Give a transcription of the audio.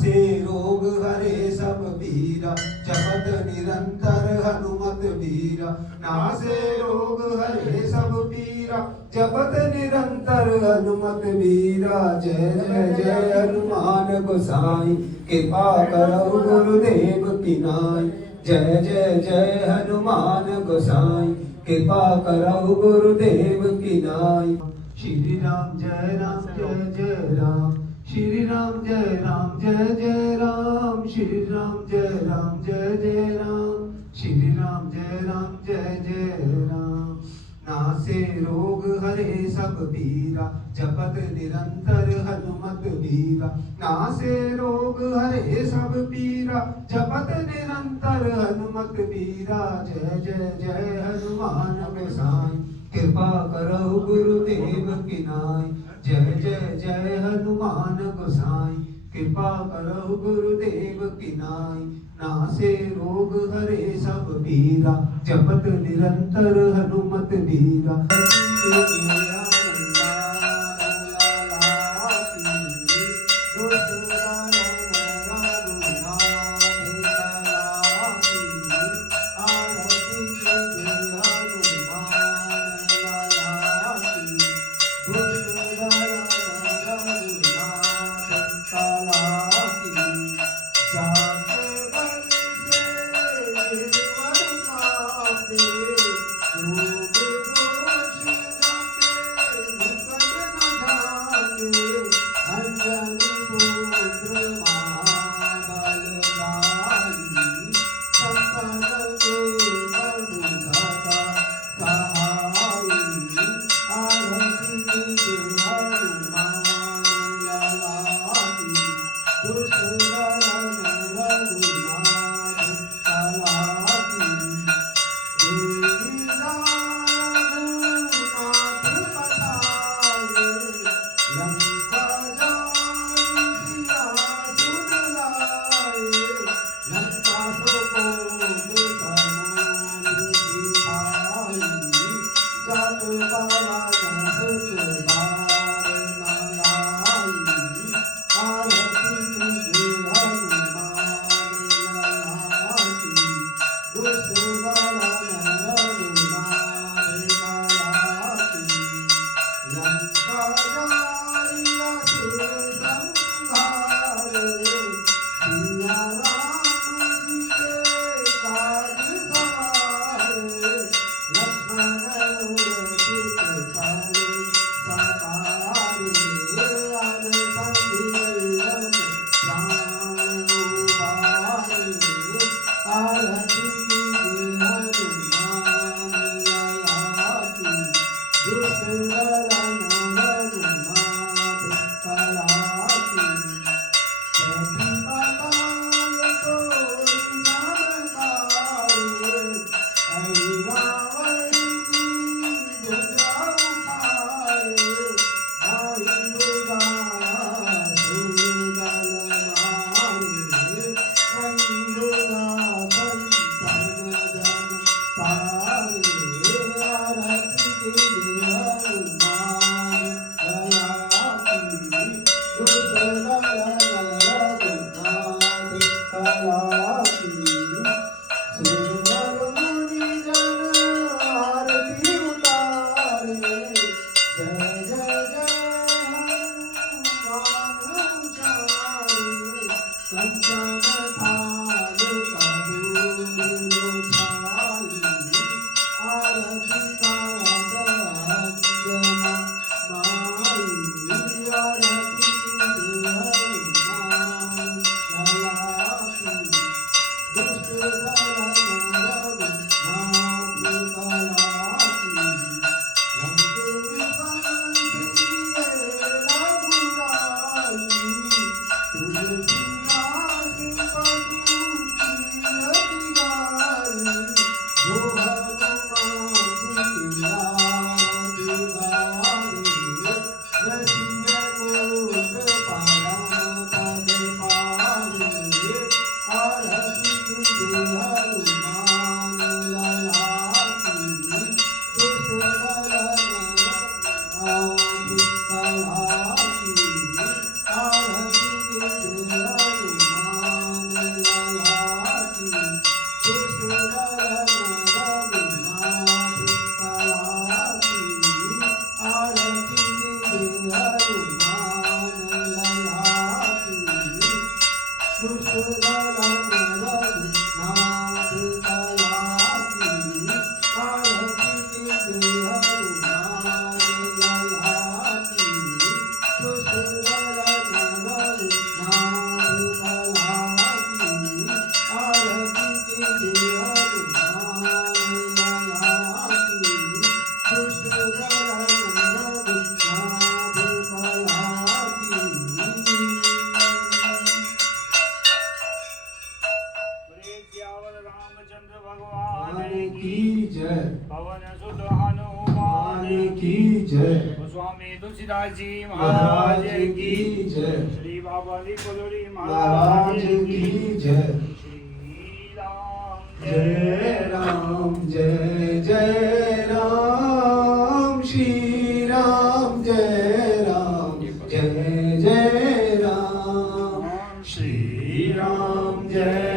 नासे रोग हरे सब पीरा जपत निरंतर हनुमत वीरा नासे रोग हरे सब पीरा जपत निरंतर हनुमत वीरा जय जय जय हनुमान गोसाई कृपा करो गुरुदेव की नाई जय जय जय हनुमान गोसाई कृपा करो गुरुदेव की नाई श्री राम जय राम श्री राम जय जय राम श्री राम जय जय राम श्री राम जय जय राम नासे रोग हरे सब पीरा जपत निरंतर हनुमत वीरा नासे रोग हरे सब पीरा जपत निरंतर हनुमत वीरा जय जय जय हनुमान गोसाई कृपा करो गुरुदेव की नाई जय जय जय हनुमान गोसाई कृपा करो गुरुदेव की नाई नासे रोग हरे सब पीरा जपत निरंतर हनुमत वीरा सुशला नाथ काला की आरती कीजिए हनुमान लला की सुशला नाथ काला की आरती कीजिए हनुमान लला की सुशला नाथ काला की रामचंद्र भगवान की जय पवन सुत हनुमान की जय स्वामी तुलसीदास जी महाराज की जय श्री बाबा लिपुरी महाराज की जय श्री राम जय राम जय जय राम श्री राम जय राम जय जय राम श्री राम जय